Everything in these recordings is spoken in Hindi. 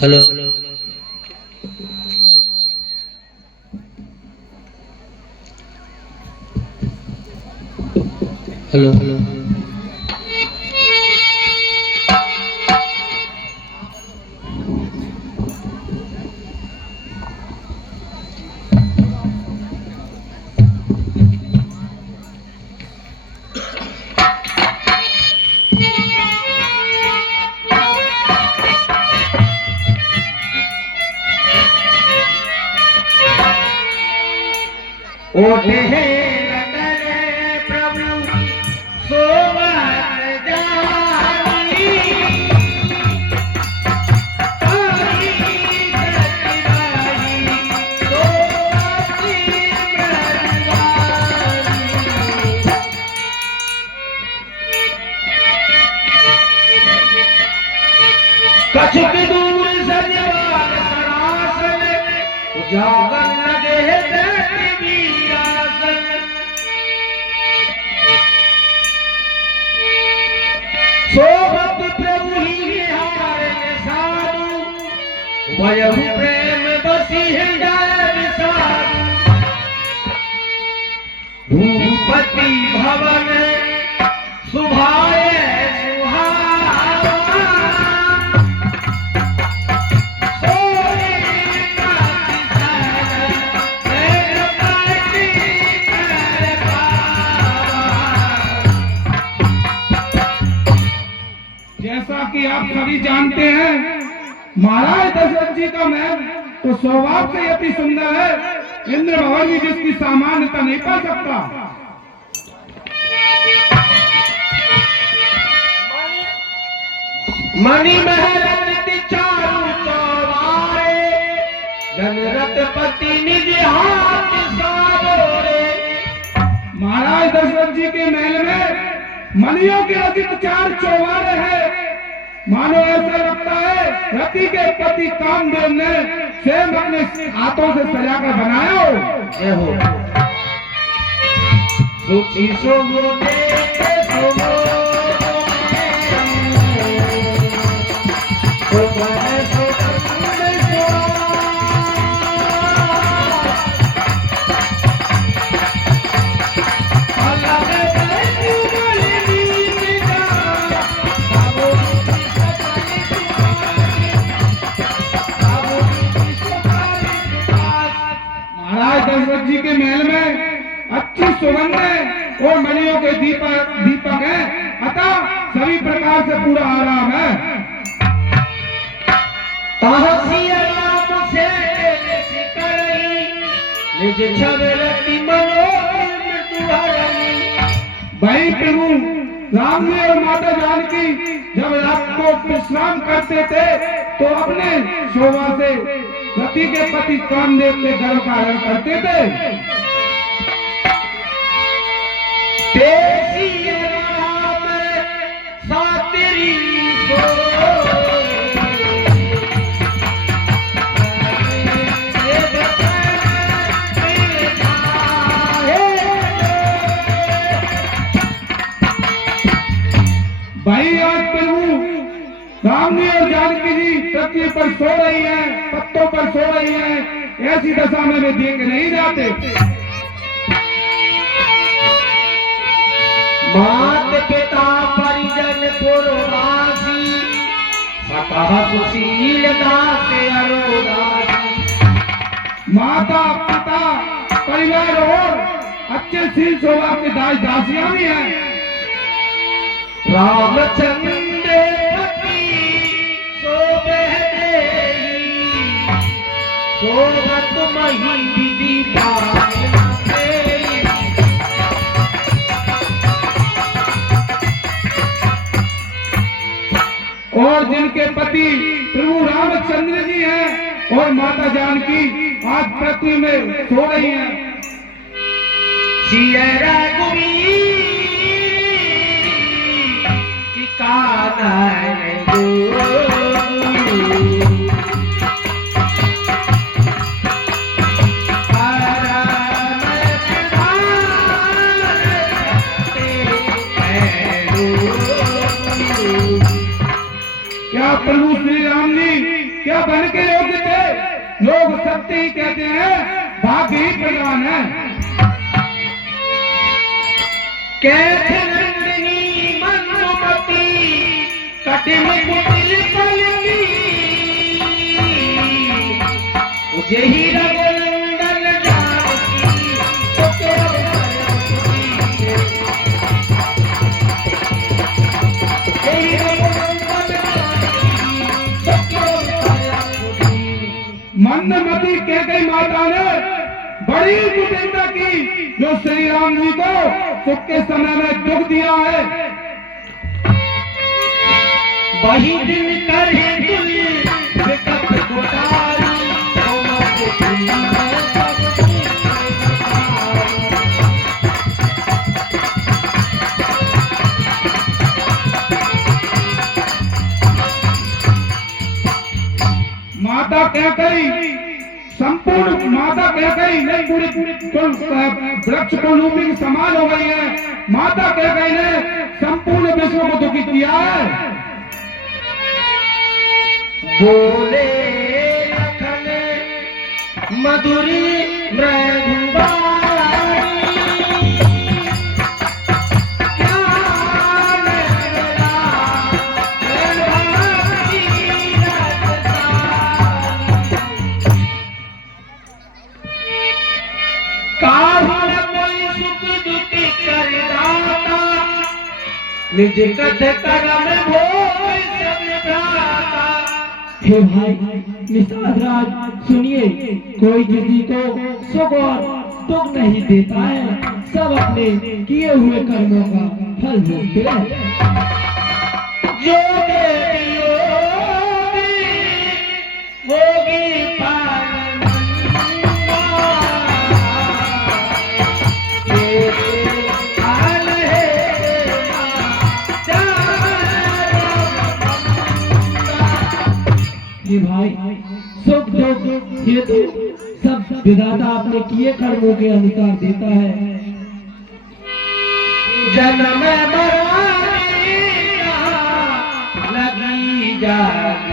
हेलो हेलो हेलो ओटे प्रभु सोमर जानी कछुक दूर सजवार सरासन उजागर लगे सोबत प्रभु ही हारे साधु वयहु प्रेम बसी हृदय विसाधु भूपति भवन सुभाए जैसा कि आप सभी जानते हैं, महाराज दशरथ जी का महल तो स्वभाव से अति सुंदर है। इंद्र भवन भी जिसकी सामान्यता नहीं पा सकता। मणि महल चारु चौबारे जनरथपति निज हाथ साबोरे। महाराज दशरथ जी के महल में मणियों के रचित 4 चौबारे हैं। मानो ऐसा लगता है रति के पति कामदेव ने स्वयं अपने हाथों से सजाकर बनाया हो। सुचि सोमो सोमो दशरथ जी के महल में अच्छी सुगंध है और मणियों के दीपक है, अतः सभी प्रकार से पूरा आराम है। भाई प्रभु राम जी और माता जानकी जब रात को विश्राम करते थे तो अपने शोभा से रति के पति कामदेव के गर्भ का हरण करते थे। भाई आज प्रभु राम जी और जानकी जी पृथ्वी पर सो रही है, पत्तों पर सो रही है, ऐसी दशा में वे देख नहीं जाते। मात पिता परिजन पुरवासी सकह सुशील दास अरोदासी। माता पिता परिवार और अच्छे शील स्वभाव के दास दासियां भी हैं। रामचंद्र पति शोभे शोभत मही विधि और जिनके पति प्रभु रामचंद्र जी हैं और माता जानकी आज पृथ्वी में सो रही हैं। सिया रघुवीर की कानन क्या प्रभु श्री राम जी क्या बन के योग्य थे? लोग सत्य ही कहते हैं, भाग्य ही प्रधान है। कैथे नंदिनी मनुमती कटिम कुटिल कलगी उजे ही रघुनंदन जानकी तो मंदमती कैकेयी माता ने बड़ी कुटिलता की जो श्री राम जी को सुख के समय में दुख दिया है। वही दिन करे दुल विकट गुटारी माता कैकेयी संपूर्ण माता कैकेयी ने पूरी वृक्ष कुलरूपी के समान हो गई है। माता कैकेयी ने संपूर्ण विश्व को दुखी किया है। बोले लखन मधुरी निज कथ करम भोग सब भ्राता। हे भाई निषाद राज सुनिए, कोई किसी को सुख और दुख नहीं देता है, सब अपने किए हुए कर्मों का फल भोगते हैं। जो देवी होगी भाई सुख दुख ये तो सब विधाता अपने किए कर्मों के अनुसार देता है। जन्म मरानी लगी जाग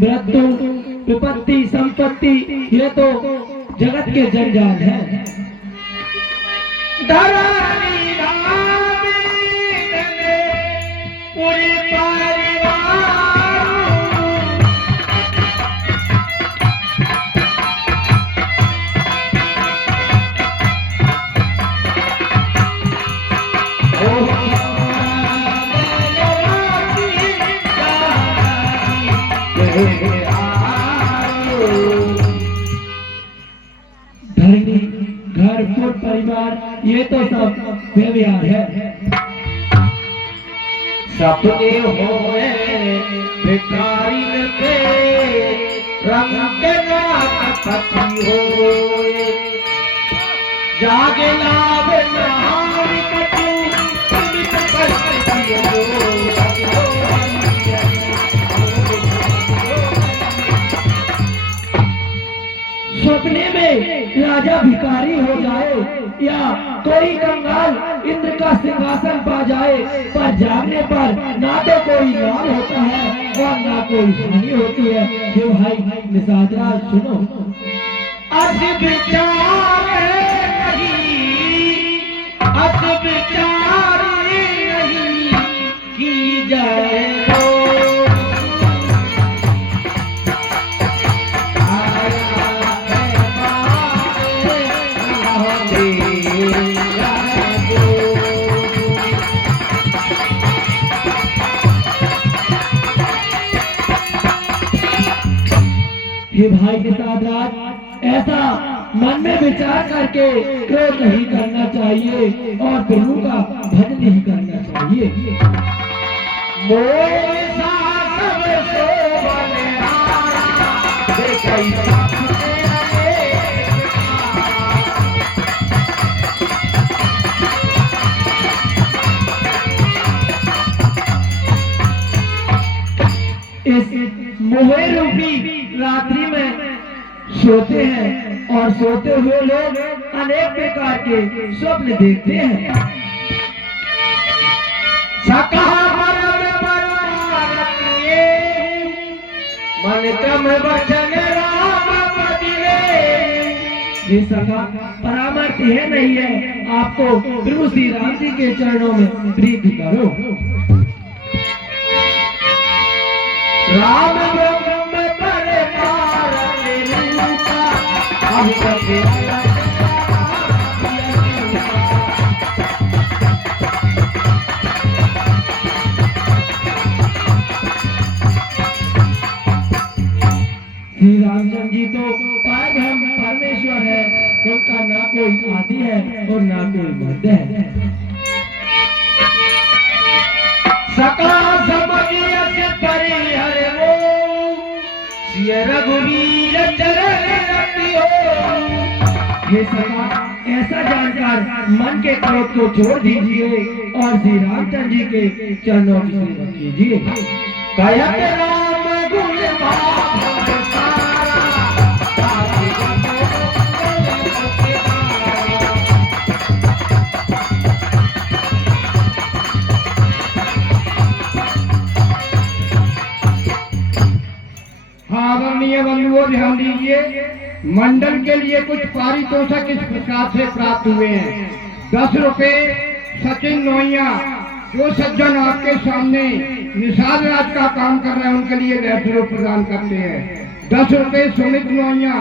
मृत्यु विपत्ति संपत्ति ये तो जगत के जंजाल है। पूरी धरनी घर पुर परिवार ये तो सब व्यवहार है। सपने होए भिखारी के रंग के पति होए जागे लाभ नहारी कटू सुमित पति हो। सपने में राजा भिखारी हो जाए या कोई कंगाल इंद्र का सिंहासन पा जाए, पर जागने पर ना तो कोई लाभ होता है और ना कोई हानि होती है। हे भाई निषाद राज सुनो, अस विचार नहीं, अस विचार नहीं की जाए हे भाई निषाद राज, ऐसा मन में विचार करके क्रोध नहीं करना चाहिए और प्रभु का भजन नहीं करना चाहिए। मोर सासब सो बलिहारा देखई इस मोहे रूपी रात्रि में सोते हैं और सोते हुए लोग अनेक प्रकार के स्वप्न देखते हैं। सका परम परमारतिये मन क्रम वचन राम बदिले। ये सका परामर्श है नहीं है, आपको प्रभु श्री राम जी के चरणों में प्रीति करो। राम ब्रह्म परमार रूपा हम सबके श्री रामचंद्र जी तो परब्रह्म परमेश्वर है, उनका ना कोई आदि है और ना कोई मध्य है। सका समझियस परिहर वो सिय रघुवीर चरण रतियो। ये सका ऐसा जानकर मन के क्रोध को छोड़ दीजिए और श्री रामचंद्र जी के चरणों की सेवा कीजिए। कहत राम गुण भाव सारा साथी आदरणीय बंधुओं ध्यान दीजिए, मंडल के लिए कुछ पारितोषिक इस प्रकार से प्राप्त हुए हैं। 10 रुपए सचिन नोइया, जो सज्जन आपके सामने निषाद राज का काम कर रहे हैं उनके लिए 150 रुपए प्रदान करते हैं। 10 रुपए सुमित नोइया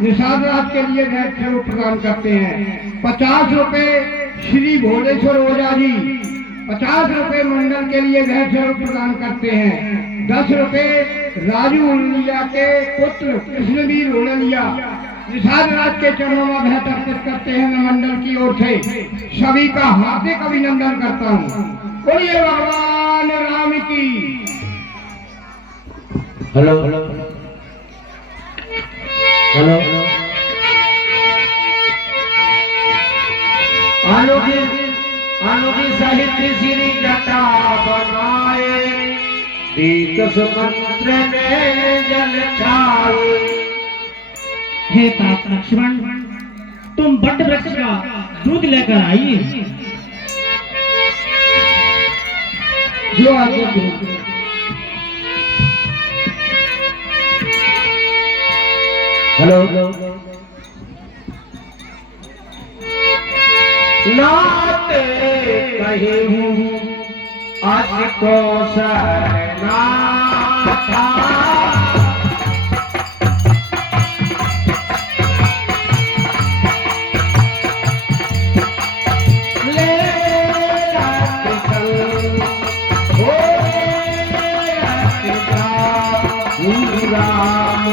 निषाद राज के लिए 150 रुपए प्रदान करते हैं। 50 रुपए श्री भोलेश्वर ओझा जी 50 रुपए मंडल के लिए 150 रुपए प्रदान करते हैं। 10 रुपए राजू उड़लिया के पुत्र कृष्णवीर उड़लिया निषाद राज के चरणों में भेंट अर्पित करते हैं। मैं मंडल की ओर से सभी का हार्दिक अभिनंदन करता हूँ। बोलिए भगवान राम की। हेलो हेलो अनुगी साहित्य श्री जटा बनाए, दीक सुमंत्र में जल छाए। हे तात लक्ष्मण, तुम बट वृक्ष का दूध लेकर आइए। जो आगे हेलो नाते कहीं आज को सरना था, ले राम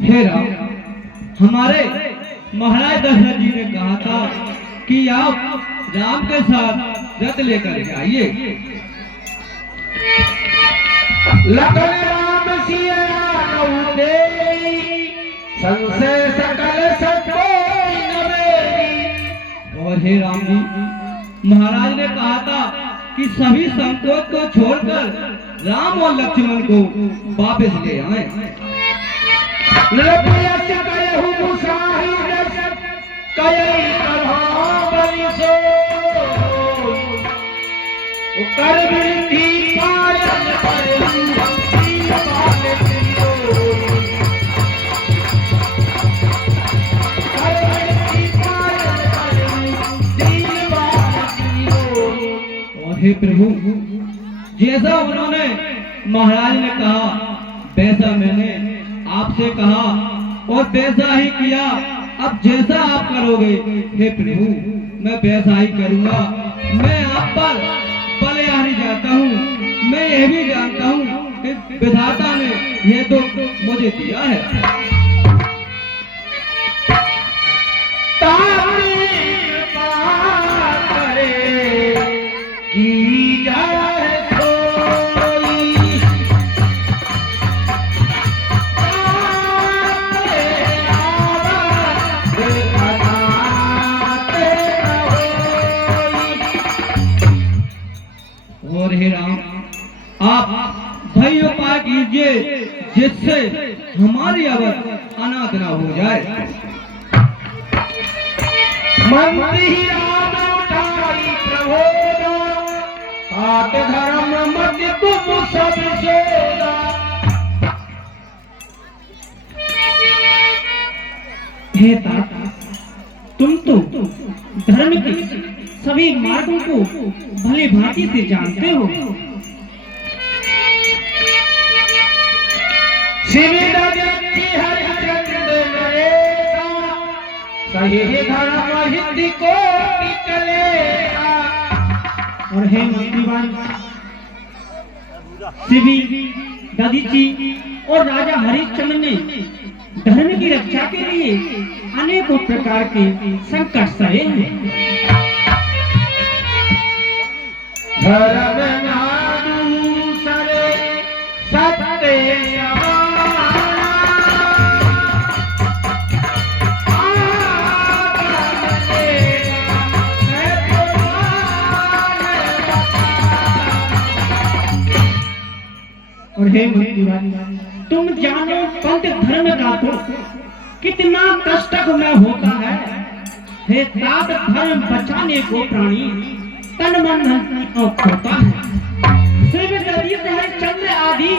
हे राम, हमारे महाराज दशरथ जी ने कहा था कि आप राम के साथ रथ लेकर आइए। लखन राम सिया दे संशय सकल सकोई नवेरी। और हे राम जी, महाराज ने कहा था कि सभी संकोच को छोड़कर राम और लक्ष्मण को वापस ले आए। नृपयस कयहु मुसाहि रस कयई करहा बरिसो कर बिरथी पायल परहु दीन बाल तियो कर बिरथी पायल परहु दीन बाल तियो। और हे प्रभु, जैसा उन्होंने महाराज ने कहा वैसा मैंने आपसे कहा और वैसा ही किया। अब जैसा आप करोगे हे प्रभु मैं वैसा ही करूंगा। मैं आप पर बलिहारी जाता हूँ। मैं यह भी जानता हूँ कि विधाता ने यह दुख मुझे दिया है। तारी कृपा करे की जाए सोई तारे आवाज़ बनाते रहोई। और हे राम, आप भय उपाय कीजिए जिससे हमारी अवध अनाथ न हो जाए। मंत्री राम उठाई प्रभोदा हाथ धर्म मध्य तुम सब सोदा। हे तात, तुम तो धर्म के सभी मार्गों को भली भांति से जानते हो। सही धर्म हित को निकलेगा। और हे मंत्रीवान, शिवी, दधीची और राजा हरिश्चंद्र ने धर्म की रक्षा के लिए अनेकों प्रकार के संकट सहे हैं। धर्म नानुसरे सत्य और हे मंत्रीवान, तुम जानो पंथ धर्म का तो कितना कष्टमय होता है। हे तात, धर्म बचाने को प्राणी तन मन धन खोता है। शिव, दधीच, हरिश्चंद्र आदि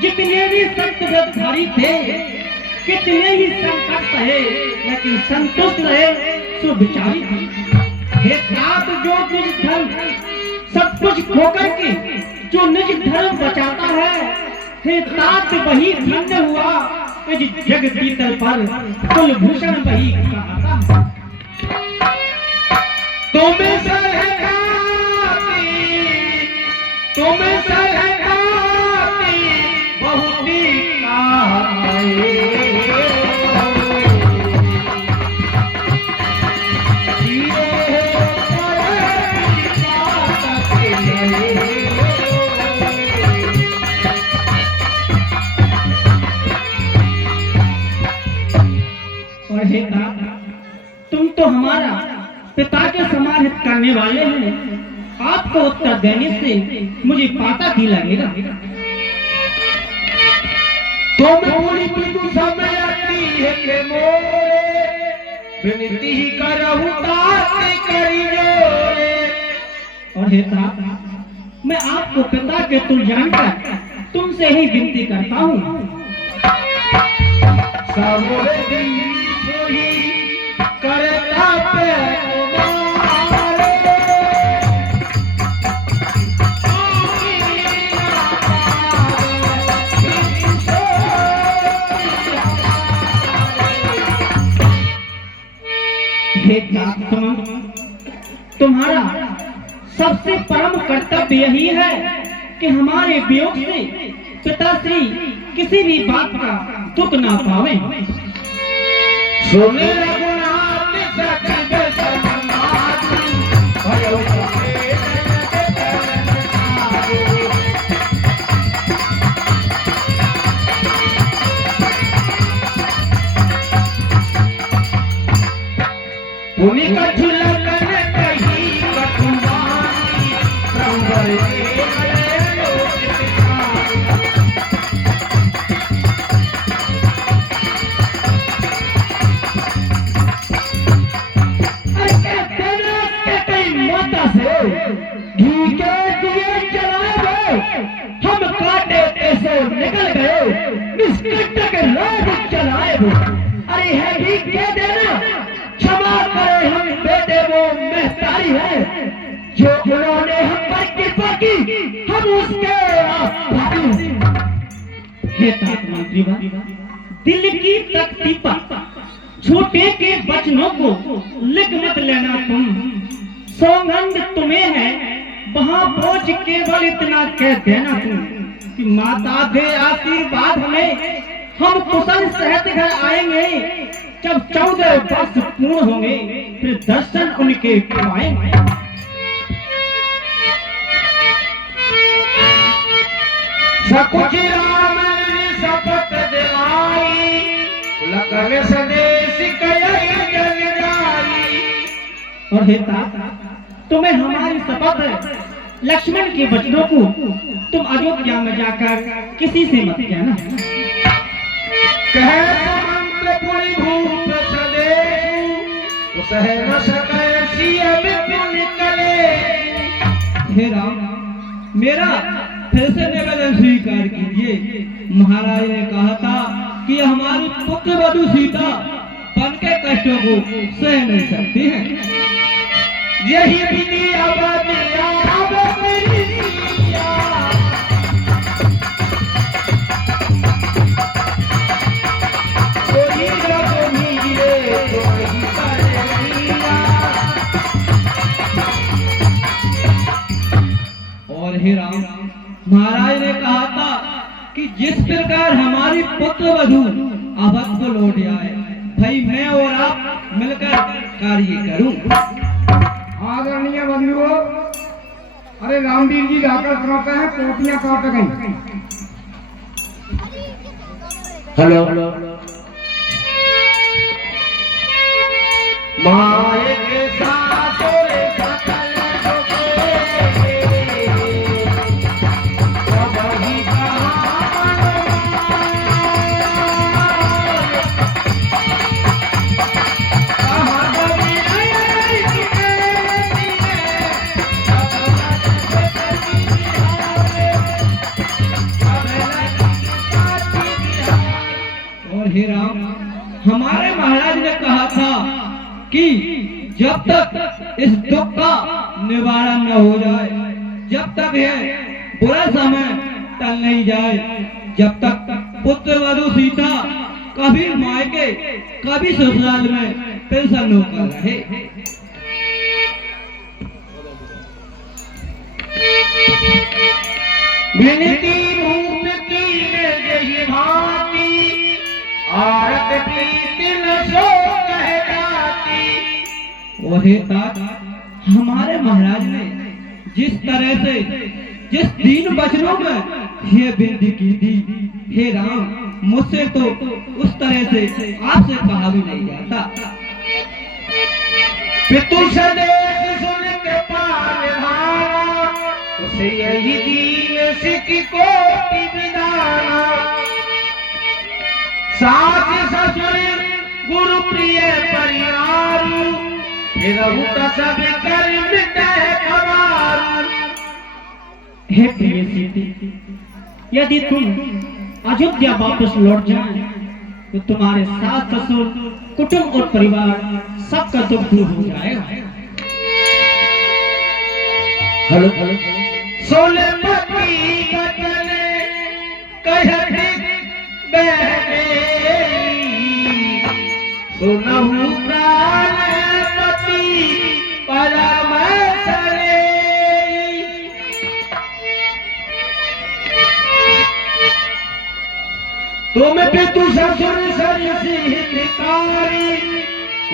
जितने भी संत व्रतधारी थे, कितने ही संकट सहे लेकिन संतुष्ट रहे, सुविचारी थे। हे तात, जो निज धर्म सब कुछ खोकर के जो निज धर्म बचाता है, हे तात वही धन्य हुआ इस जग भीतर पर कुलभूषण वही कहता। तुम्हें सरहदाती तुम्हें सरहदाती बहुती और हे तात, तुम तो हमारा पिता के समान हित करने वाले हैं। आपको उत्तर देने से मुझे पाता ही लगेगा। तुम पूरी पितु समय आती है के मोरे विनती ही करहु तात करियो। और हे तात, मैं आपको पिता के तुल जानकर तुमसे ही विनती करता हूँ। सबरे दिन सोही करता पे कुमारे हे तात, तुम्हारा सबसे परम कर्तव्य यही है कि हमारे वियोग से पिताश्री किसी भी बात का दुख ना पावे। सुने रघुनाथ सखी समाधि भयो पुनि कछु लगन कही कठुआनी संबर घी के दिए जलाए हम काटे ऐसे निकल गए निष्कट के लोग चलाए वो। अरे है भी के देना क्षमा करे हम बेटे वो महतारी है जो उन्होंने हम पर कृपा की हम उसके आभारी। हे तात मंत्रीवा, दिल की तख्ती पर छोटे के वचनों को लिख मत लेना तुम। सौगंध तुम्हें है वहां पहुंच केवल इतना कह देना तुम कि माता दे आशीर्वाद हमें, हम कुशल सहित घर आएंगे। जब 14 वर्ष पूर्ण होंगे फिर दर्शन उनके पाएंगे। सकुच राम ने शपथ दिलाई लखन सदेश कई जन जाई। और हे तात, तुम्हें हमारी शपथ है लक्ष्मण के वचनों को तुम अयोध्या में जाकर किसी से मत कहना। कहे मंत्रपुरी भूप सदेश सह न सके सिय विपिन कले। हे राम, मेरा फिर से निवेदन स्वीकार कीजिए। महाराज ने कहा था कि हमारी पुत्र वधु सीता बन के कष्टों को सह नहीं सकती है। यही विधि अब दिया कोई रब मीरे कोई करिया। और हे राम, महाराज ने कहा था कि जिस प्रकार हमारी पुत्र वधु अवध को लौट आए भाई मैं और आप मिलकर कार्य करूं। आदरणीय बंधुओं, अरे रामवीर जी जाकर सुनाते हैं पोटियां काट गई। हेलो माए के साथ सकल हे राम, हमारे महाराज ने कहा था कि जब तक इस दुख का निवारण न हो जाए, जब तक यह बुरा समय टल नहीं जाए, जब तक पुत्र वधु सीता कभी मायके कभी ससुराल में पेंशन होकर रहे। विनती भूप की जही भांति आरत प्रीति न सो कह जाती। और हे तात, हमारे महाराज ने जिस तरह से जिस दीन वचनों में ये विनती की थी, हे राम, मुझसे तो उस तरह से आपसे कहा भी नहीं जाता। पितु सदेश सुन के पाल भाना उसे यही दीन सिख कोटि विधाना। सास ससुर गुरु प्रिय परिवार फिर सब कर मिटे खबार। हे प्रिय सीते, यदि तुम अयोध्या वापस लौट जाए तो तुम्हारे सास ससुर कुटुंब और परिवार सबका दुख दूर हो जाएगा। हेलो सोले पति बचन कहते बहने सुनहु प्राणपति परम चले। तुम पितु ससुर सरिसी हितकारी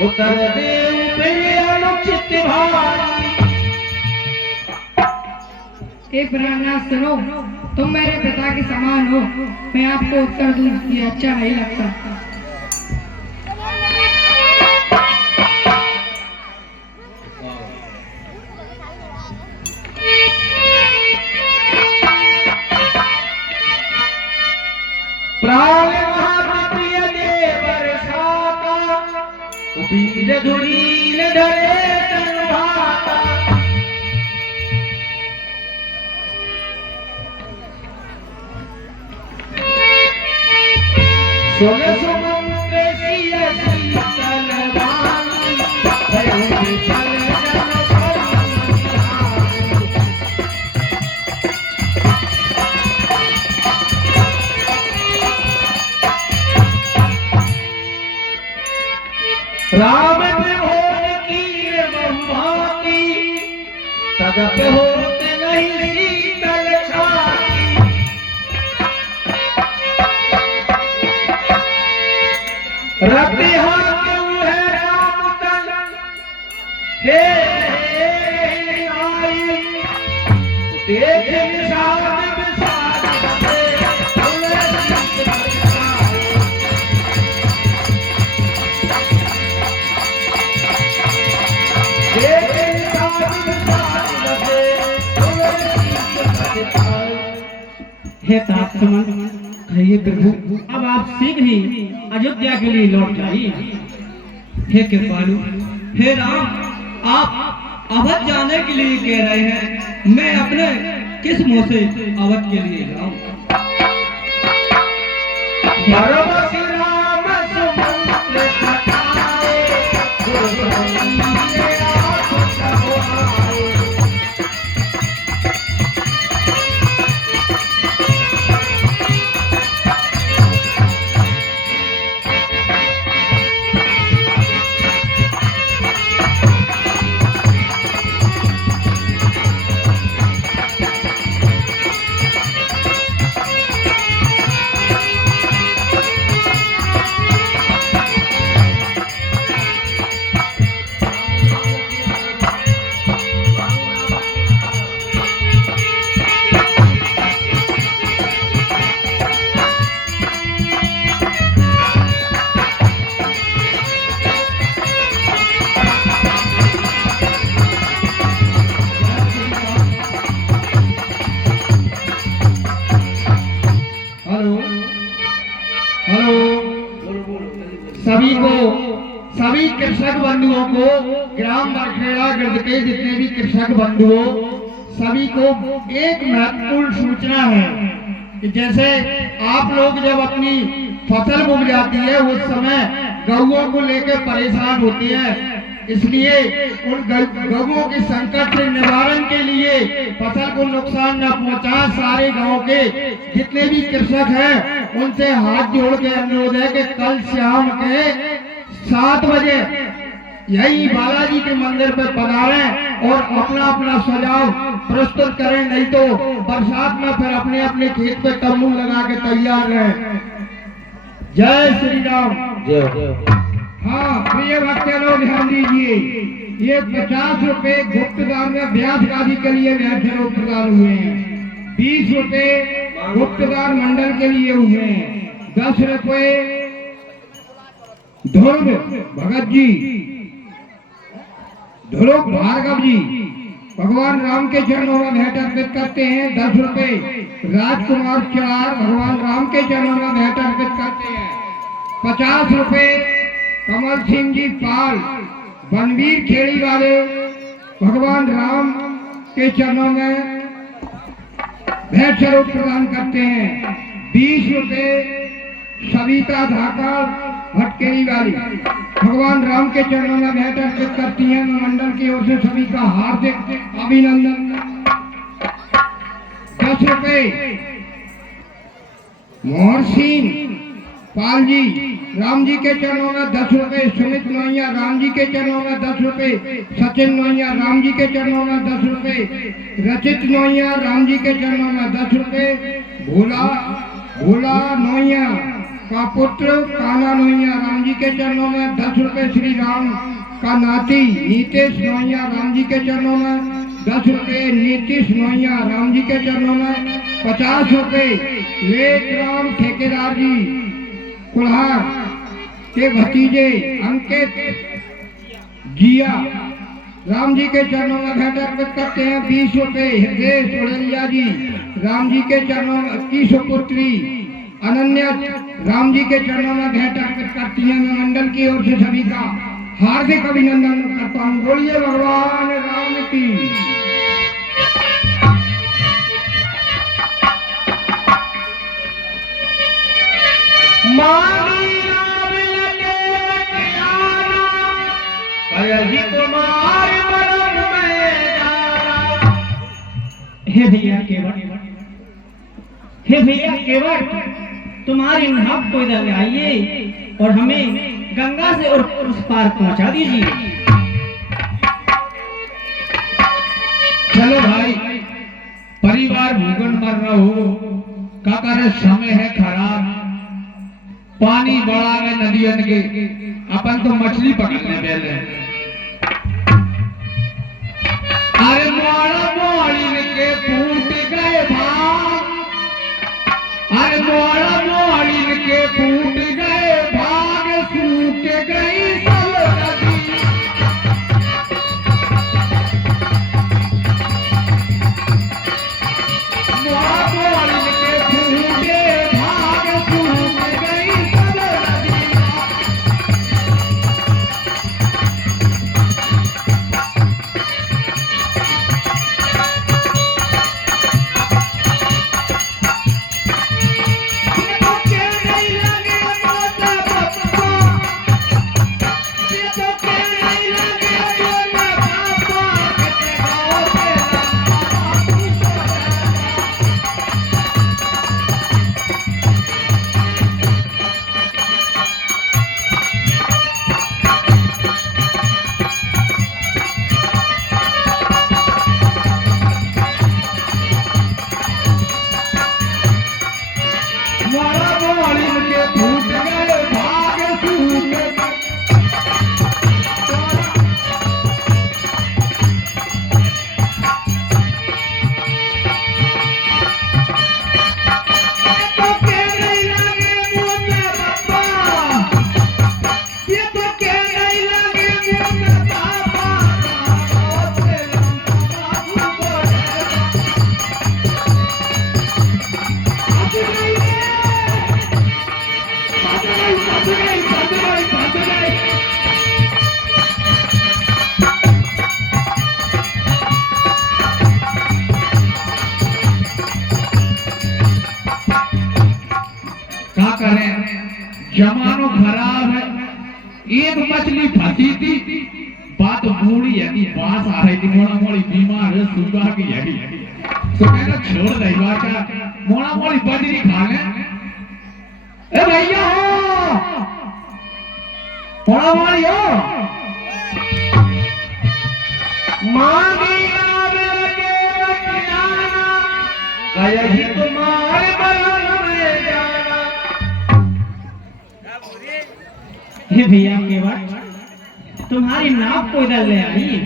उतर देव मेरे अनुचित भारी। एक प्राणनाथ सुनो, तुम मेरे पिता के समान हो, मैं आपको उत्तर दूं ये अच्छा नहीं लगता। प्राण महाप्रिय देवर साता वीर धुरील धरे तन भाता। सुन सुमंत्र सिय शीतल वाणी, भयउ विफल जन फल निहारी। राम विभोर की बहुभांति, तदप होत नहीं शीतल छाती। रतिहा क्यों है राम तन, हे आई, देख निषाद विषाद बसे, तुलसी बरसाए। देख निषाद विषाद बसे, तुलसी बरसाए। हे तात समन, कहिए प्रभु, अब आप शीघ्र ही अयोध्या के लिए लौट जाइए। हे कृपालु, हे राम, आप अवध जाने के लिए कह रहे हैं, मैं अपने किस मुंह से अवध के लिए जाऊं? परमसि राम सुमंत्र सखाए, गुरुपति आप सब आए। सभी कृषक बंधुओं को, ग्राम बरखेड़ा गिरद के जितने भी कृषक बंधुओं, सभी को एक महत्वपूर्ण सूचना है कि जैसे आप लोग जब अपनी फसल उग जाती है उस समय गौओं को लेकर परेशान होते हैं, इसलिए उन गौओं के संकट से निवारण के लिए, फसल को नुकसान न पहुंचा, सारे गांव के जितने भी कृषक हैं उनसे हाथ जोड़ के अनुरोध है कि कल शाम के 7 बजे यही बालाजी के मंदिर पे पधारें और अपना अपना सुझाव प्रस्तुत करें, नहीं तो बरसात में फिर अपने अपने खेत पे तंबू लगा के तैयार रहें। जय श्री राम। हाँ प्रिय भक्तों, ध्यान दीजिए, ये 50 रुपए गुप्तदान में व्यास गादी के लिए स्वरूप प्रदान हुए हैं, 20 रुपए गुप्तदान मंडल के लिए हुए हैं, 10 रुपए ध्रुव भगत जी, ध्रुव भार्गव जी भगवान राम के चरणों में भेंट अर्पित करते हैं। 10 रुपए राजकुमार चार भगवान राम के चरणों में भेंट अर्पित करते हैं। 50 रुपए कमल सिंह जी पाल बनवीर खेड़ी वाले भगवान राम के चरणों में भेंट स्वरूप प्रदान करते हैं। 20 रुपए सविता धाकर भटकेरी वाली भगवान राम के चरणों में भेंट अर्पित करती हैं। मंडल की ओर से सभी का हार्दिक अभिनंदन। 10 रुपए मोहर सिंह पाल जी राम जी के चरणों में 10 रुपए, सुमित नोइया राम जी के चरणों में 10 रुपए, सचिन नोइया राम जी के चरणों में 10 रुपए, रचित नोइया राम जी के चरणों में 10 रुपए, भोला नोइया का पुत्र काला नोइया राम जी के चरणों में 10 रुपए, श्री राम का नाती नीतीश नोइया राम जी के चरणों में 10 रुपए, नीतीश नोइया राम जी के चरणों में 50 रुपए, लेख राम ठेकेदार जी कुल्हार के भतीजे अंकित जिया राम जी के चरणों में भेंट अर्पित करते हैं। 20 रुपए हृदय सोरेलिया जी राम जी के चरणों में की सुपुत्री अनन्या राम जी के चरणों में भेंट अर्पित करती हैं। मैं मंडल की ओर से सभी का हार्दिक अभिनंदन करता हूँ। बोलिए भगवान राम की। मांगी यही तुम्हारे बरम में जाना। हे भैया केवट, हे भैया केवट, तुम्हारी नाव को इधर ले आइए और हमें गंगा से और उस पार पहुंचा दीजिए। चलो भाई, परिवार भूखन मर रहा हो, का करे, समय है खराब, पानी बड़ा है नदियन के, अपन तो मछली पकड़ने पहले। अरे मोड़ा मोड़ीन के फूट गए भाग, अरे मोड़ा मोड़ीन के फूट गए भाग, सूख गई सब नदी। मोड़ा मोड़ीन के फूटे भाग, सूख गई सब नदी। मोड़ा मोड़ीन के फूट गए भाग, सूख गई। तो के नहीं लगे मुँह में बाबा, ये तो के नहीं लगे मुँह में बाबा, क्या करें, जमानो खराब है। एक मछली फंसी थी, बात बूढ़ी है कि बास आ रही थी, मोड़ा मोड़ी बीमार है, सूगा की है, तो मैंने छोड़ रही बात का, मोड़ा मोड़ी बजरी खा ले। ए भैया हो, मोड़ा मोड़ी हो, मांगी आवे के बचाना, यही तुम्हारे बरम में जाना। हे भैया केवट, तुम्हारी नाव को इधर ले आइए।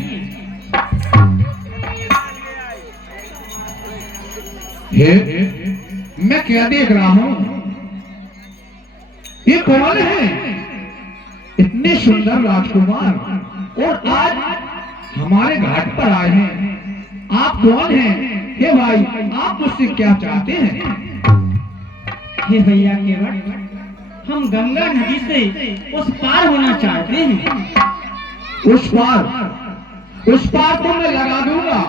मैं क्या देख रहा हूँ, ये कौन है? इतने सुंदर राजकुमार, और आज हमारे घाट पर आए हैं। आप कौन हैं? हे भाई, आप मुझसे क्या चाहते हैं? हे भैया केवट, हम गंगा नदी से उस पार होना चाहते हैं। उस पार तो मैं लगा दूंगा,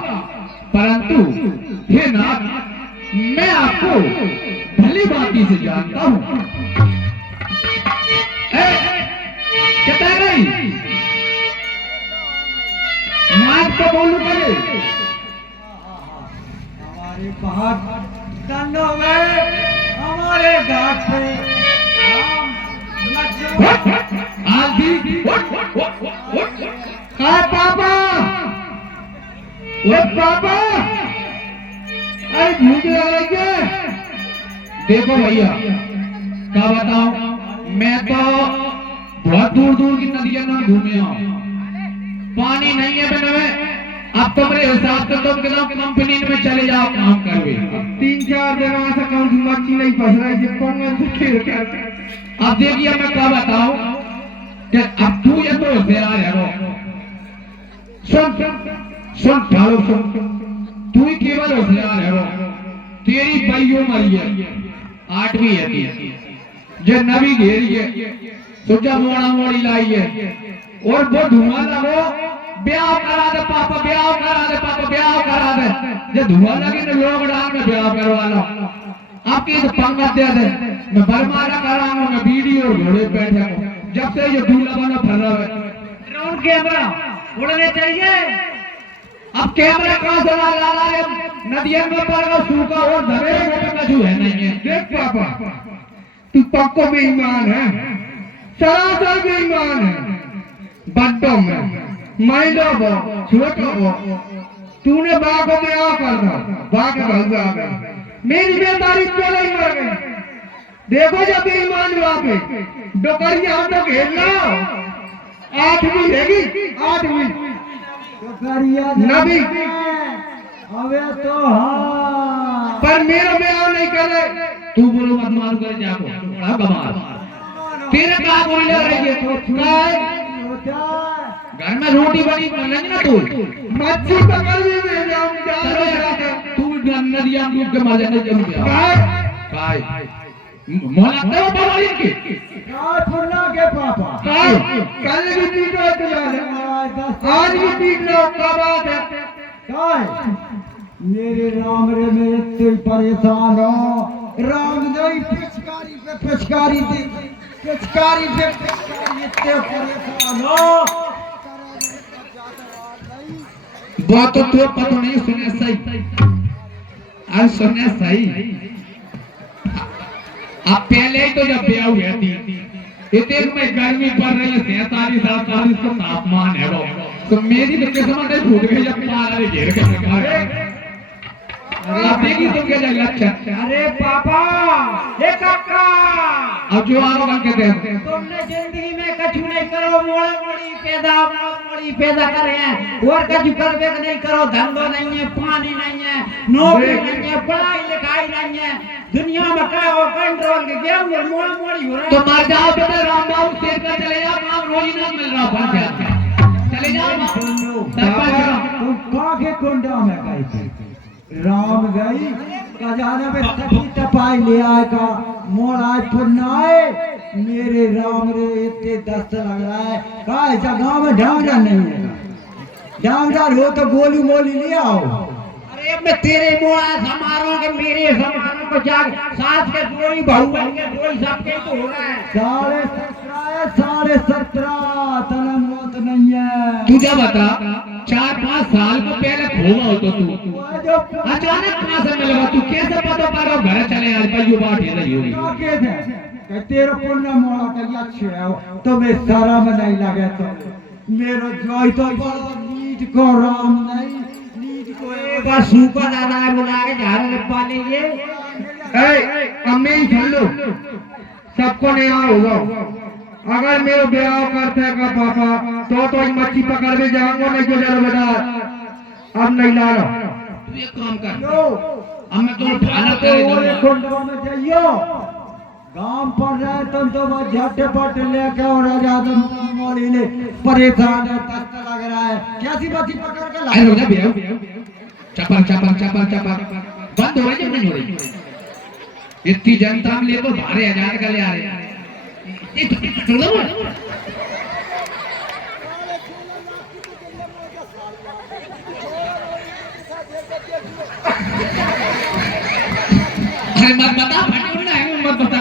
परंतु हे नाथ, मैं आपको भली भांति से जानता हूँ। कहता नहीं, मार को बोलू पड़े। हमारे बहुत दंडों में हमारे घाट पे आलती का पापा, वो पापा, अरे भूख लगे। देखो भैया, क्या बताऊं, मैं तो बहुत दूर दूर की नदियां में घूमे हूं, पानी नहीं है बिना में। अब तो मेरे हिसाब से तुम कितना कंपनी में चले जाओ काम करवे। 3-4 जगह से कौन सी मच्छी नहीं फंस रही है, कौन में खेल कर। अब देखिए, मैं क्या बताऊं कि अब तू ये तो होशियार है वो, सुन ठालो सुन, तू ही केवल होशियार है वो। तेरी भाइयों मरी है, 8वीं है, जो नवी घेरी है, तो जब मोड़ा मोड़ी लाई है, और वो धुआं लगो, ब्याह करा दे पापा, ब्याह करा दे पापा, ब्याह करा दे। जब धुआं लगे तो लॉकडाउन में ब्याह करवा लो। आपकी तो पंगा दे दे, मैं बरमारा कराऊंगा, मैं वीडियो और घोड़े बैठे हूँ, जब से ये दूल्हा बना फर रहा है। ड्रोन कैमरा उड़ने चाहिए। अब कैमरा कहाँ से ला रहे नदियों में पर सूखा और धरे वो कछु है नहीं है। देख पापा, तू पक्को बेईमान है, सरासर बेईमान है। बड्डों में माइंडो बो छोटो बो, तूने बागों में आ कर दो, बाग भगवा गए, मेरी बेदारी चले ही मर गई। देखो जब बेईमान वहां पे डोकरी हम तो घेर लो, 8वीं रहेगी, 8वीं नबी। अबे तो हाँ, पर मेरा ब्याह नहीं करे। तू बोलो मत मारू कर जाको बड़ा कमाल तेरे का बोल रही है तो घर में रोटी बनी लगी ना तू मच्छी पकड़ भी नहीं जाऊं तू नदियां डूब के मर जाने जरूर काय मोला तो बवाली की फुल्ला के पापा कल भी पीटो आज भी पीट लो, क्या बात है? मेरे राम रे मेरे तुम परेशान हो, राम दई पिचकारी पे पिचकारी दी, पिचकारी पे पिचकारी इतने परेशान हो। बात तो पता नहीं सुने सही, आज सुने सही। अब पहले ही तो जब ब्याह हुआ थी इतने में गर्मी पड़ रही है, 47-48 का तापमान है वो, तो मेरी तो किस्मत है फूट गई जब पारा ने घेर के आप देखिए तुम क्या जाएगा। अच्छा अरे पापा, ये काका, अब जो आप कहते हैं तुमने जिंदगी में कछु नहीं करो, मोड़ी पैदा करे हैं और कछु करवे नहीं करो, धंधो नहीं है, पानी नहीं है, नौकरी नहीं है, पढ़ाई लिखाई नहीं है, दुनिया में क्या हो कंट्रोल के गेम और मोड़ी हो रहा है। तो मर जाओ बेटा, राम बाबू शेर का चले जाओ, काम रोज ही ना मिल रहा बन जाता, चले जाओ तुम काके कुंडा में गई थी, राम गई खजाना में तकी तपाई ले आएगा, मोड़ा फुन्नाए मेरे राम रे इतने दस्त लग रहा है। कहा जगह में ढांढा नहीं है, ढांढा हो तो गोली मोली ले आओ। अरे मैं तेरे मोड़ा समारोह के मेरे समारोह को जाग सास के कोई बहू बन के कोई सबके तो हो रहा है। 17.5 तना मौत नहीं है। तू क्या बता 4-5 साल को पहले खोगा हो तो तू अचानक कहां से मिल गया, तू कैसे पता पाएगा घर चले आज भाई बात है नहीं होगी तेरा पुण्य मोड़ा कहीं अच्छे है तो मैं सारा में नहीं लगे तो मेरो जोई तो बड़ा नीट को राम नहीं, नीट को एक बार सूखा दादा है बुला के झाड़ू लिपा लीजिए। अम्मी सुन लो, सबको नया होगा। अगर मेरे ब्याह करते का पापा तो मच्छी पकड़ में जाऊंगा, नहीं तो चलो बेटा अब नहीं ला रहा। तू एक काम कर, अब मैं तो भाला करे दूंगा कुंडों में जाइयो, गांव पड़ रहा है तुम तो बस झटपट लेके और आजाद मोड़ी ने परेशान है, तक लग रहा है कैसी मच्छी पकड़ के अरे रुक जा बेव चपल चपल चपल चपल बंद हो रही है नहीं हो रही, इतनी जनता में ले तो 12,000 का ले आ रहे हैं। अरे मत बता फटी ना है, मत बता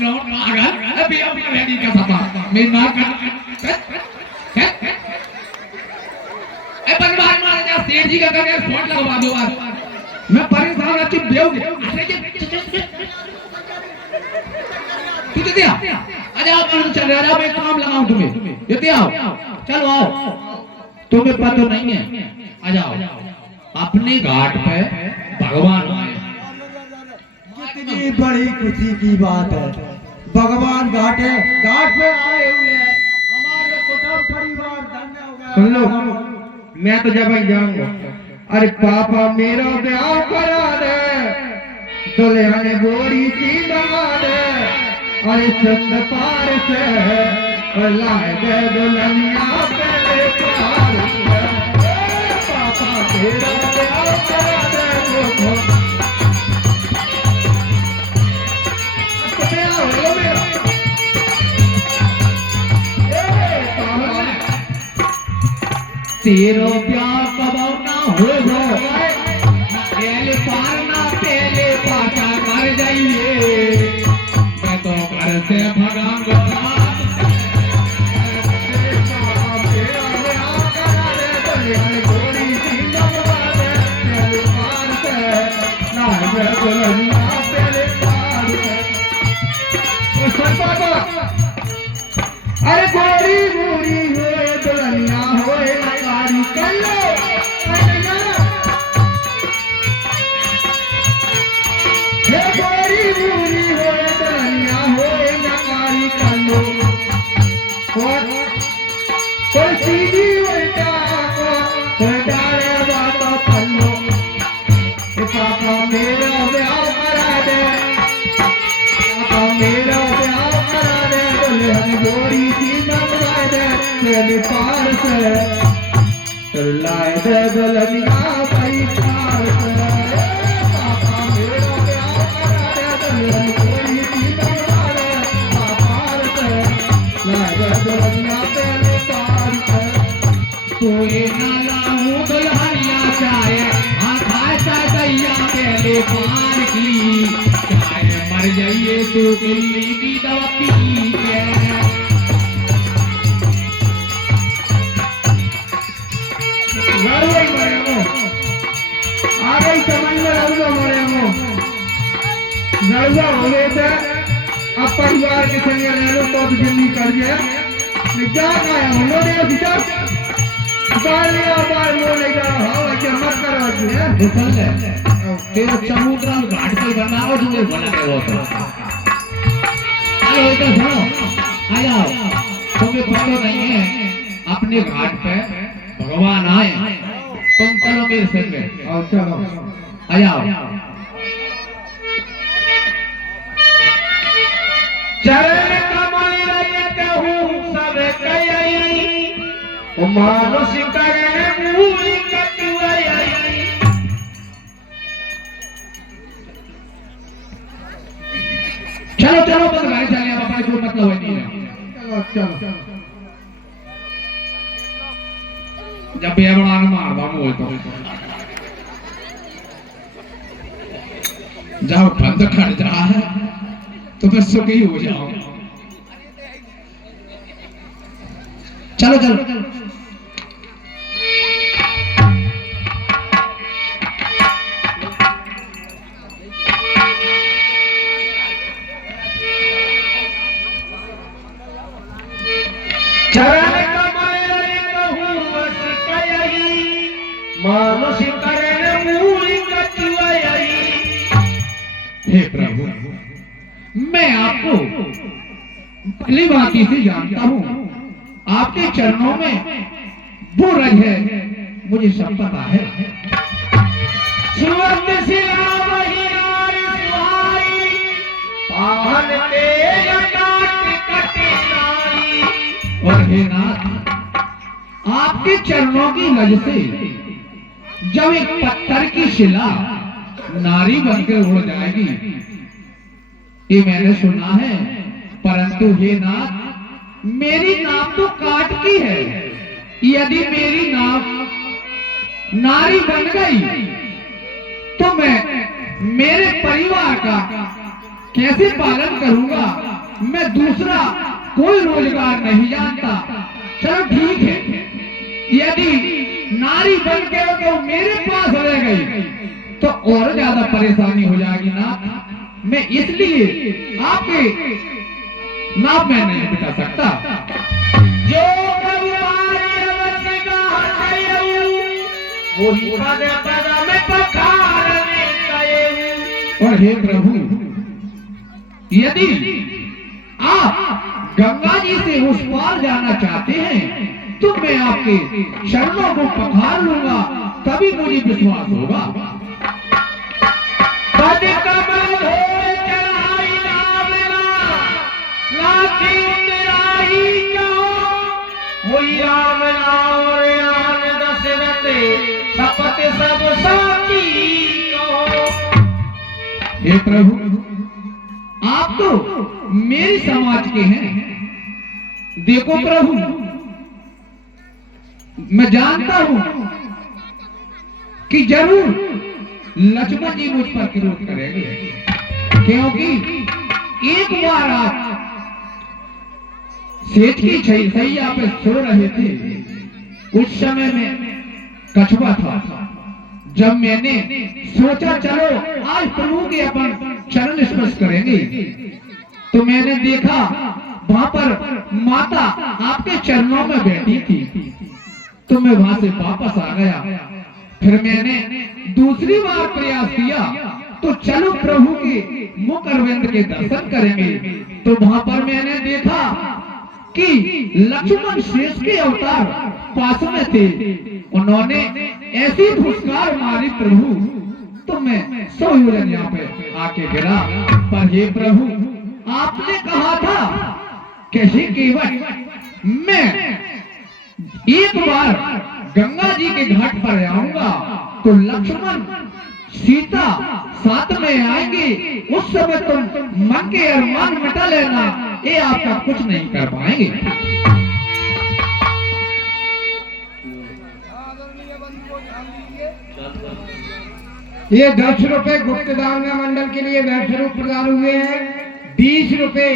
नोट अगर अभी अभी रेडी का पापा मैं ना कर ए बनवार मार जा सेठ जी का करके शॉट लगवा दो यार, मैं परेशान है चुप बेव तू तो दिया आ जाओ काम चल रहा है, मैं काम लगाऊं तुम्हें ये आओ चलो आओ, तुम्हें पता नहीं है आ जाओ अपने घाट पे भगवान आए। कितनी बड़ी खुशी की बात है, भगवान घाट पे आए हुए हैं, हमारे कुटुंब परिवार धन्य हो गया। सुन लो मैं तो जब ही जाऊंगा। अरे पापा मेरा ब्याह करा दे, दुल्हन ने गोरी सी बना दे, अरे चंद पार से लाए दे दुल्हनिया पहले पार से, पापा मेरा ब्याह करा दे। तेरो प्यार कबाऊ ना होगा, पहले पार ना पहले पाचा कर जाइए, मैं तो घर से भगाऊंगा। दुल्हनिया तेरे पार है। ओ सरपापा, अरे गोरी गोरी होए दुल्हनिया होए नकारी कल्लो। हे गोरी गोरी होए दुल्हनिया होए नकारी कल्लो। कोई सीधी उल्टा को कोई डाले बात पल्लो। पापा मेरा ब्याह करा दे, पापा मेरा ब्याह करा दे, बोले हम गोरी सी मंगवा दे मेरे पार से लाए दे दुल्हनिया भाई पार से। पापा मेरा ब्याह करा दे, बोले हम गोरी सी मंगवा दे पार से लाए दे दुल्हनिया तेरे पार से। कोई ना लाऊं दुल्हनिया चाहे तेरे पार की, चाहे मर जाइए तू किल्ली की दवा पी के। आ गई समझ में रउआ मरे हो रउआ हो गए थे। अब परिवार के संग रह लो तो जिंदगी कर गया क्या खाया हम लोग बार वो ले जा मत करो तेरा समुद्र घाट पर बना और तुझे बोला है वो तो। अरे इधर सुनो, आ जाओ, तुम्हें पता नहीं है अपने घाट पे भगवान आए, तुम चलो मेरे संग और चलो आ जाओ। चरण कमल रहित हूँ सब कई, मानुष करण मूल कटुआई। चलो चलो बस घर चले, अब अपना कोई मतलब नहीं है। चलो चलो जब ये बड़ा मारवा मुझे तो जाओ बंद खड़ जा तो फिर सुखी हो जाओ। चलो चलो चरण कमल रहित हूँ बस कई, मानुष करण मूल कटुआई। हे प्रभु, मैं आपको भली भांति से जानता हूँ, आपके चरणों में वो रज है, मुझे सब पता है। सुवर्ण शिला वही नारी सुहाई, पावन तेज काट कटनाई। और हे नाथ, आपके चरणों की लज से जब एक पत्थर की शिला नारी बनकर उड़ जाएगी, ये मैंने सुना है, परंतु हे नाथ, मेरी नाव तो काट की है। यदि मेरी नाव नारी बन गई तो मैं मेरे परिवार का कैसे पालन करूंगा? मैं दूसरा कोई रोजगार नहीं जानता। चलो ठीक है, यदि नारी बन के तो मेरे पास रह गई तो और ज्यादा परेशानी हो जाएगी ना। मैं इसलिए आपके नाव में नहीं बिता सकता। जो वही पद पद में पखारने कये। और हे प्रभु, यदि आप गंगा जी से उस पार जाना चाहते हैं तो मैं आपके चरणों को पखार लूंगा, तभी मुझे विश्वास होगा। पद कमल धोए चढ़ाई नामना, लाठी उतराई कहो, वही राम नाम राम दशरथ सपत सब साथी कहो। हे प्रभु, आप तो मेरे समाज के हैं। देखो प्रभु, मैं जानता हूं कि जरूर लक्ष्मण जी मुझ पर क्रोध करेंगे, क्योंकि एक बार आप सेठ की सैया पे सो रहे थे, उस समय में कछुआ था जब मैंने सोचा चलो आज प्रभु के अपन चरण स्पर्श करेंगे, तो मैंने देखा वहां पर माता आपके चरणों में बैठी थी, तो मैं वहां से वापस आ गया। फिर मैंने दूसरी बार प्रयास किया, तो चलो प्रभु के मुख अरविंद के दर्शन करेंगे, तो वहां पर मैंने देखा कि लक्ष्मण शेष के अवतार पास में थे। उन्होंने ऐसी फुसकार मारी प्रभु, तो मैं सोयोजन यहाँ पे आके गिरा। पर हे प्रभु, आपने कहा था कैसे केवल मैं एक बार गंगा जी के घाट पर आऊंगा तो लक्ष्मण सीता साथ में आएंगे, उस समय तुम मन के अरमान मिटा लेना, ये आपका कुछ नहीं कर पाएंगे। ये 10 रुपए गुप्तदान मंडल के लिए भेंट स्वरूप प्रदान हुए हैं। 20 रुपए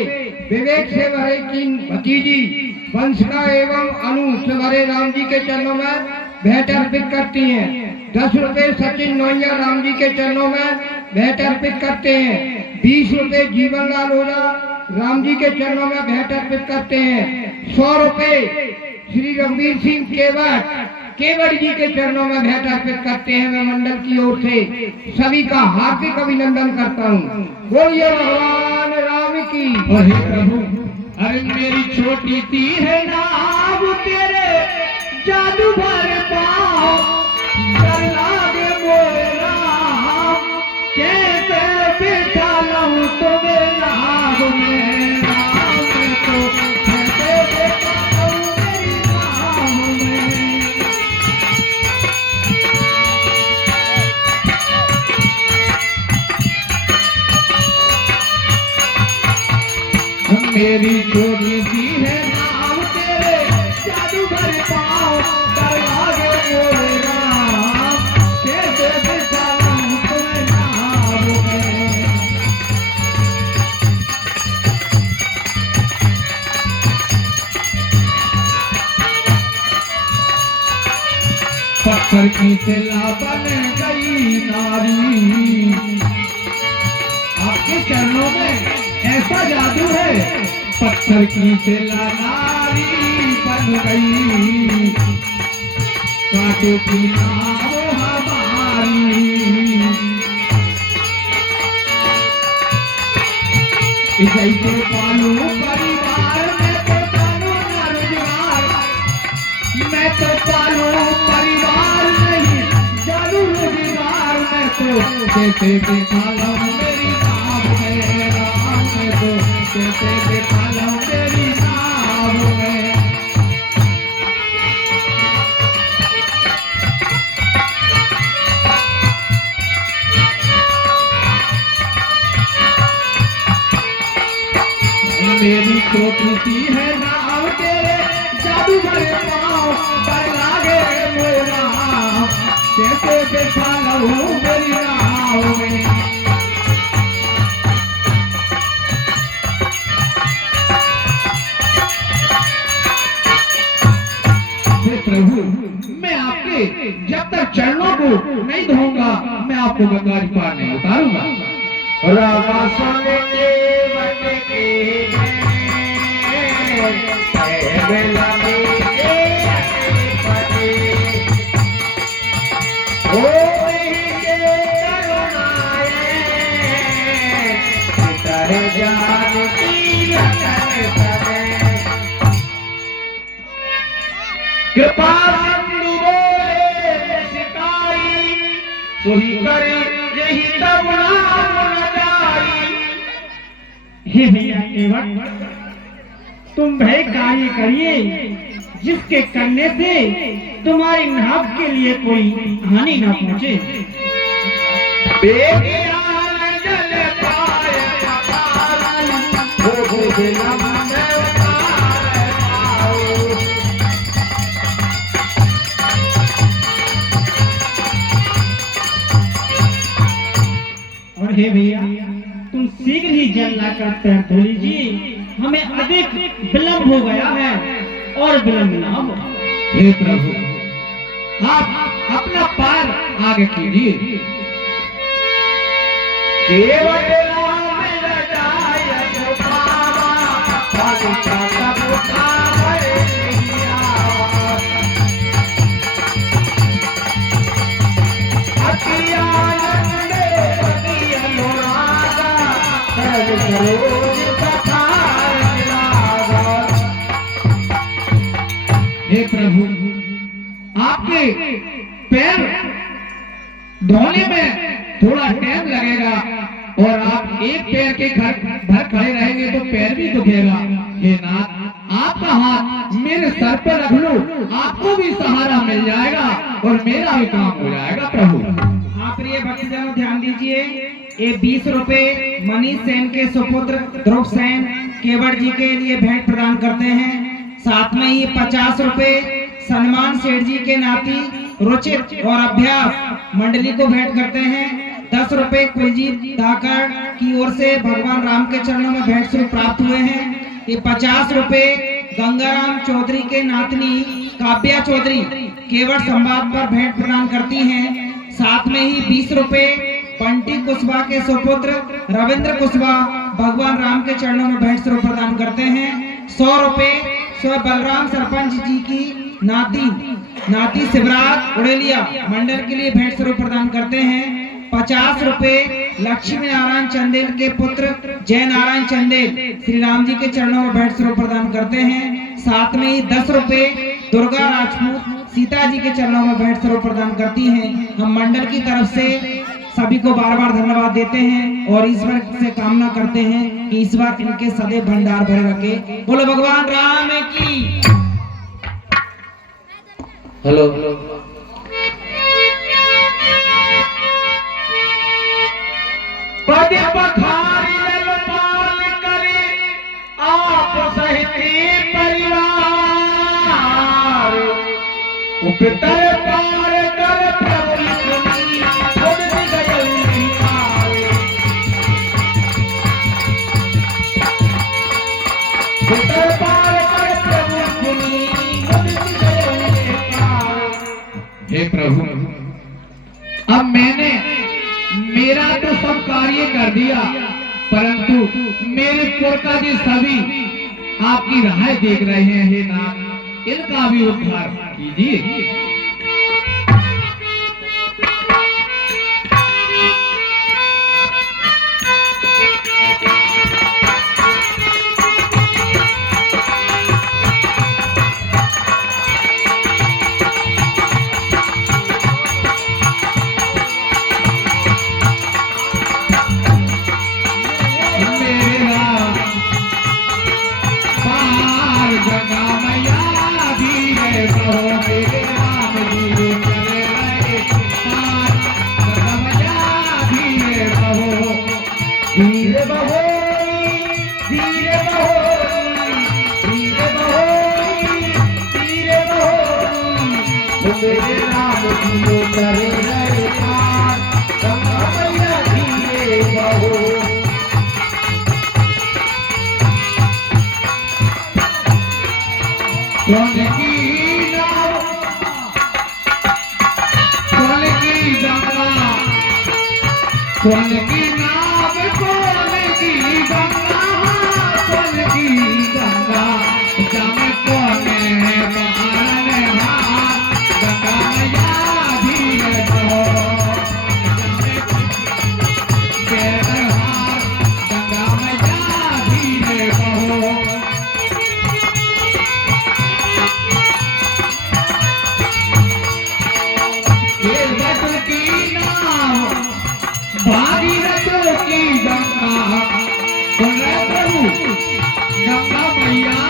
विवेक से भरे की भतीजी वंशिका एवं अनु से भरे राम जी के चरणों में भेंट अर्पित करती हैं। 10 रुपए सचिन नोइया राम जी के चरणों में भेंट अर्पित करते हैं। 20 रुपए जीवनलाल ओझा राम जी के चरणों में भेंट अर्पित करते हैं। 100 रुपए श्री रघुवीर सिंह केवट जी के चरणों में भेंट अर्पित करते हैं। मैं मंडल की ओर से सभी का हार्दिक अभिनंदन करता हूँ। बोलिए भगवान राम की। और हे प्रभु, अरे मेरी छोटी सी है नाव तेरे जादू भर पाओ, डर लागे मोरे राम, कैसे बिठा लूं तुम्हें नाव में, राम को कैसे बिठा लूं मेरी नाव में। मेरी छोटी सी है नाव तेरे जादू भर पाओ, डर लागे मोरे राम, कैसे बिठा लूं तुम्हें नाव में। पत्थर की सिला बन गई नारी, आपके चरणों में ऐसा जादू है। पत्थर की सिला नारी बन गई, कांटों की नाव हमारी। इसे तो पालू परिवार, मैं तो पालू न रोजगार, मैं तो पालू परिवार नहीं जालू रोजगार। मैं तो कैसे बिठा लूं मेरी नाव में, राम मैं तो कैसे बिठा लूं मेरी नाव में। मेरी छोटी सी है नाव तेरे जादू भरे पाँव, डर लागे मोरा, कैसे बिठा लूं मेरी नाव में। हे प्रभु, मैं आपके जब तक चरणों को नहीं धोऊंगा, मैं आपको गंगा जी पार नहीं उतारूंगा। रामा सोने के बन के बेला में पति ओ के करुणाए तेरे जान की रतन करे। कृपा सिंधु बोले सिकाई, सोही करे यही तब न जाई। हे भैया केवट, तुम भय कार्य करिए जिसके करने से तुम्हारी नाव के लिए कोई हानि ना पहुंचे। और हे भैया, तुम शीघ्र ही जल लाकर पैर धो लीजिए, हमें अधिक विलंब हो गया है और विलंब ना हो। हे प्रभु, आप अपना पैर आगे कीजिए। केवट राम रजाय सुभावा, भगता सब उठावे लियावा। अति आनंद अति अनुरागा, सर्व सरोज कथार लागा। हे प्रभु, आपके पैर धोने में थोड़ा टाइम लगेगा और आप एक पैर के घर भर खड़े रहेंगे तो पैर भी दुखेगा। हे नाथ, आपका हाथ मेरे सर पर रख लो, आपको भी सहारा मिल जाएगा और मेरा भी काम हो जाएगा। प्रभु, आप प्रिय भक्तजनों ध्यान दीजिए, ये 20 रुपए मनीष सेन के सुपुत्र ध्रुव सेन केवट जी के लिए भेंट प्रदान करते हैं। साथ में ही 50 रुपए सलमान सेठ जी के नाती रुचित और अभ्यास मंडली को भेंट करते हैं। 10 रुपए कुलजीत धाकड़ की ओर से भगवान राम के चरणों में भेंट स्वरूप प्राप्त हुए हैं। ये 50 रुपए गंगाराम चौधरी के नातनी काव्या चौधरी केवट संवाद पर भेंट प्रदान करती हैं। साथ में ही 20 रुपए बंटी कुशवाहा के सुपुत्र रविंद्र कुशवाहा भगवान राम के चरणों में भेंट स्वरूप प्रदान करते हैं। 100 रुपए स्व बलराम सरपंच जी की नाती शिवराज उड़ेलिया मंडल के लिए भेंट स्वरूप प्रदान करते हैं। 50 रुपए लक्ष्मी नारायण चंदेल के पुत्र जय नारायण चंदेल श्री राम जी के चरणों में भेंट स्वरूप प्रदान करते हैं। साथ में ही 10 रुपए दुर्गा राजपूत सीता जी के चरणों में भेंट स्वरूप प्रदान करती हैं। हम मंडल की तरफ से सभी को बार बार धन्यवाद देते हैं और ईश्वर से कामना करते हैं कि ईश्वर इनके सदैव भंडार भरे रखे। बोलो भगवान राम की। हेलो, पद पखारी पाल करे आप सहित परिवार, उपितर पार कर प्रभु लिखनी खुद गयल निहार। उपितर पार कर प्रभु लिखनी खुद गयल निहार। हे प्रभु, अब मैंने मेरा तो सब कार्य कर दिया, परंतु मेरे पुरखा जी सभी आपकी राह देख रहे हैं। हे नाथ, इनका भी उद्धार कीजिए। मेरे नाम धीरे करे रहे पार, गंगा मैया धीरे बहो। कौन की नाव, कौन की गंगा, कौन की नाव, कौन की गंगा, कौन की गंगा, जाने कौन है महाराने हाथ, गंगा मैया धीरे बहो, जाने पैर हाथ, गंगा मैया धीरे बहो। भागीरथ की गंगा, बोले प्रभु गंगा मैया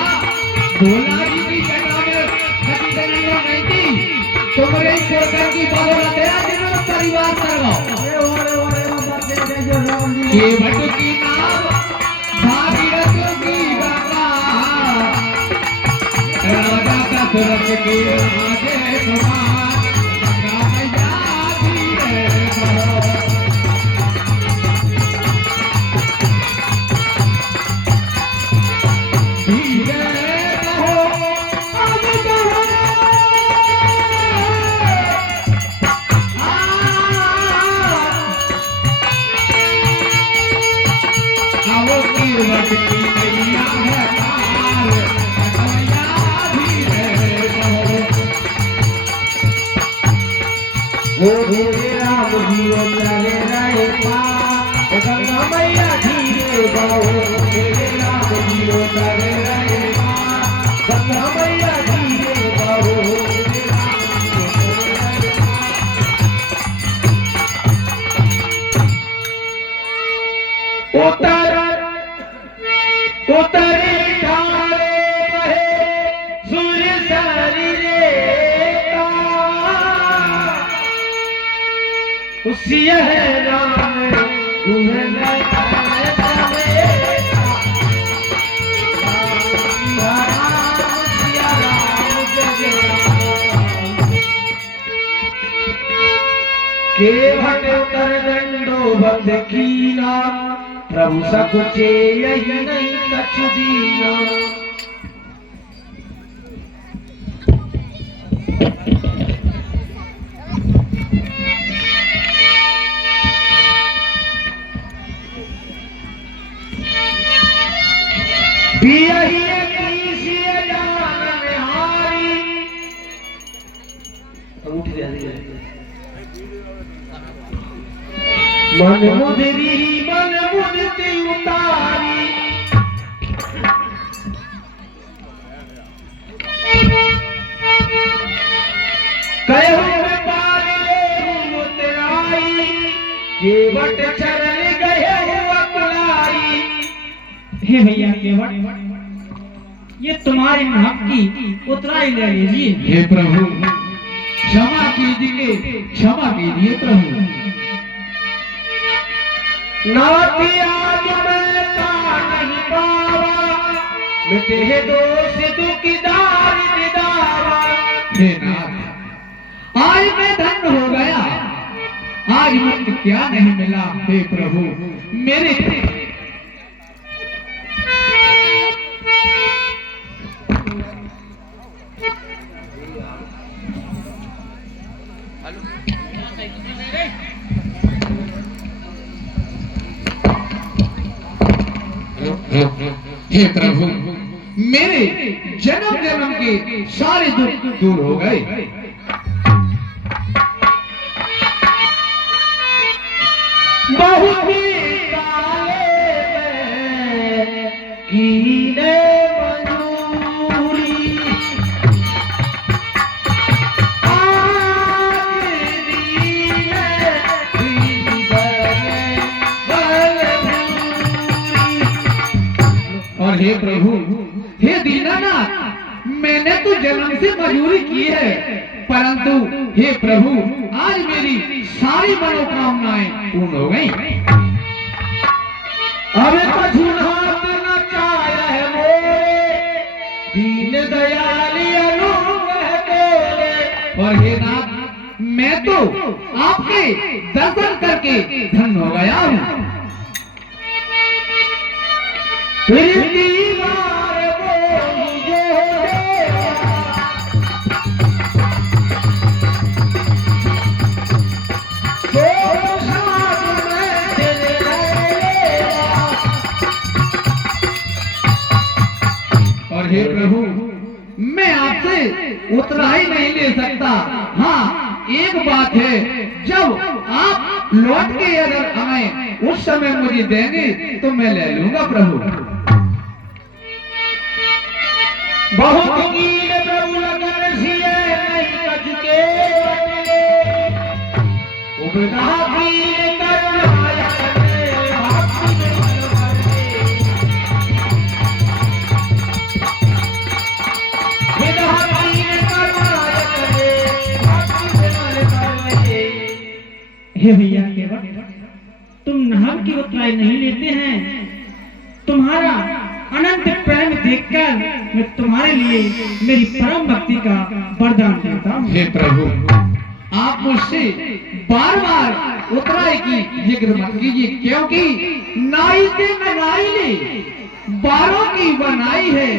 भोला जी की जटा में कभी जन्म नहीं थी, तुम्हारे पोकर की बदौलत तेरा जन्म परिवार करवाओ। ये भट की नाम भागीरथ की गंगा, राजा का तुरंत के आगे समान, गंगा मैया धीरे बहो। धीरे बहो, अब बहो, केवट की नैया है पार, कन्हैया धीरे बहो। ओ धीरे राम जियो चले रहे पार, गंगा मैया धीरे बहो। धीरे राम जियो चले रहे पार, गंगा मैया धीरे बहो। उतर उतरे ढाले बहे सूर्य शरीरे का, उसिया है राम गुहन केवट उतर दंडो बंद कीना, प्रभु सकुचे यही नहीं कछु दीना। मन मुदरी मन मुदती उतारी, कहूँ मैं पाले उतराई, केवट चरण गए अपलाई। हे भैया केवट, ये तुम्हारे नाम की उतराई ले लीजिए। हे प्रभु क्षमा कीजिए, क्षमा कीजिए प्रभु। नाती आज मैं ता नहीं पावा, मिटे है दोष दुखदार निदावा। हे नाथ आज मैं धन्य हो गया, आज मुझे क्या नहीं मिला। हे प्रभु मेरे हे प्रभु मेरे जन्म जन्म के सारे दुख दूर हो गए। बहुत ही काले में कीने मंजूरी, आज दीने दीन और हे प्रभु हे दीनानाथ मैंने तो जन्म से मजूरी की है, परंतु हे प्रभु आज मेरी सारी मनोकामनाएं पूर्ण हो गई। अब कछुनाथ न चाहे मोरे, दीन दयाली अनुग्रह तोरे। और हे नाथ मैं तो आपके दर्शन करके धन्य हो गया हूँ। फिर दीवार बोली जो और हे प्रभु मैं आपसे उतना ही नहीं ले सकता। हाँ एक बात है, जब आप लौट के अगर हमें उस समय मुझे देंगे तो मैं ले लूंगा प्रभु। बहुत कीन प्रभु लगन सिए नहीं कछ के बदले, उबदा कीन करुणाया करे भक्ति में करते। उबदा कीन करुणाया करे भक्ति में करते। हे भैया केवट, तुम नाम की उतराई नहीं लेते हैं। तुम्हारा अनंत प्रेम देखकर मैं तुम्हारे लिए मेरी परम भक्ति का वरदान देता हूँ। हे प्रभु आप मुझसे बार बार उतराई की जिक्र मत कीजिए, क्योंकि नाई से न नाई ले बालों की बनाई है,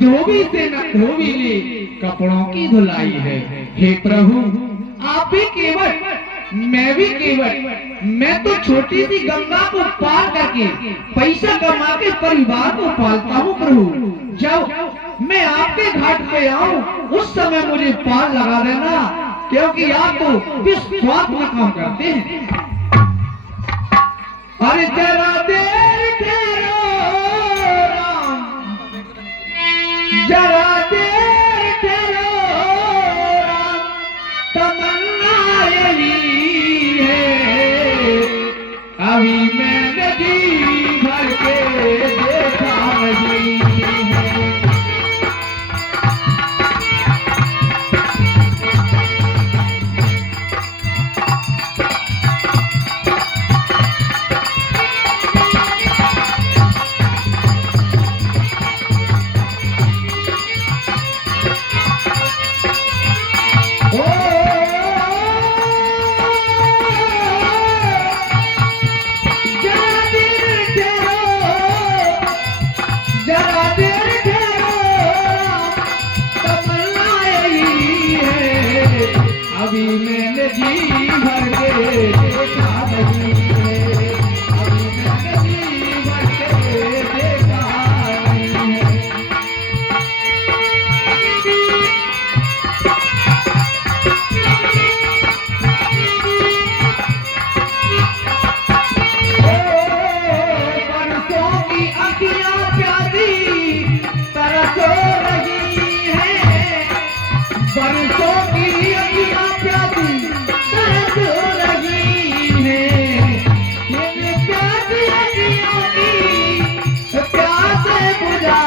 धोबी से न धोबी ले कपड़ों की धुलाई है। हे प्रभु आप भी केवल मैं भी केवल, मैं तो छोटी सी गंगा को पार करके पैसा कमा के परिवार को पालता हूँ प्रभु। जब मैं आपके घाट पे आऊं उस समय मुझे पार लगा देना, क्योंकि आप तो विश्वास में काम करते हैं। अरे जरा देर ठहरो राम, जरा देर ठहरो राम, तमन्ना यही है अभी मैंने जी भर के देखा नहीं है। अभी मैंने जी भर के देखा नहीं है, अभी मैंने जी भर के देखा नहीं है। बरसों की अखियां प्यासी तरस रही है, बरसों की अखियां प्यासी तरस रही है, इन प्यासी अखियों की प्यास बुझा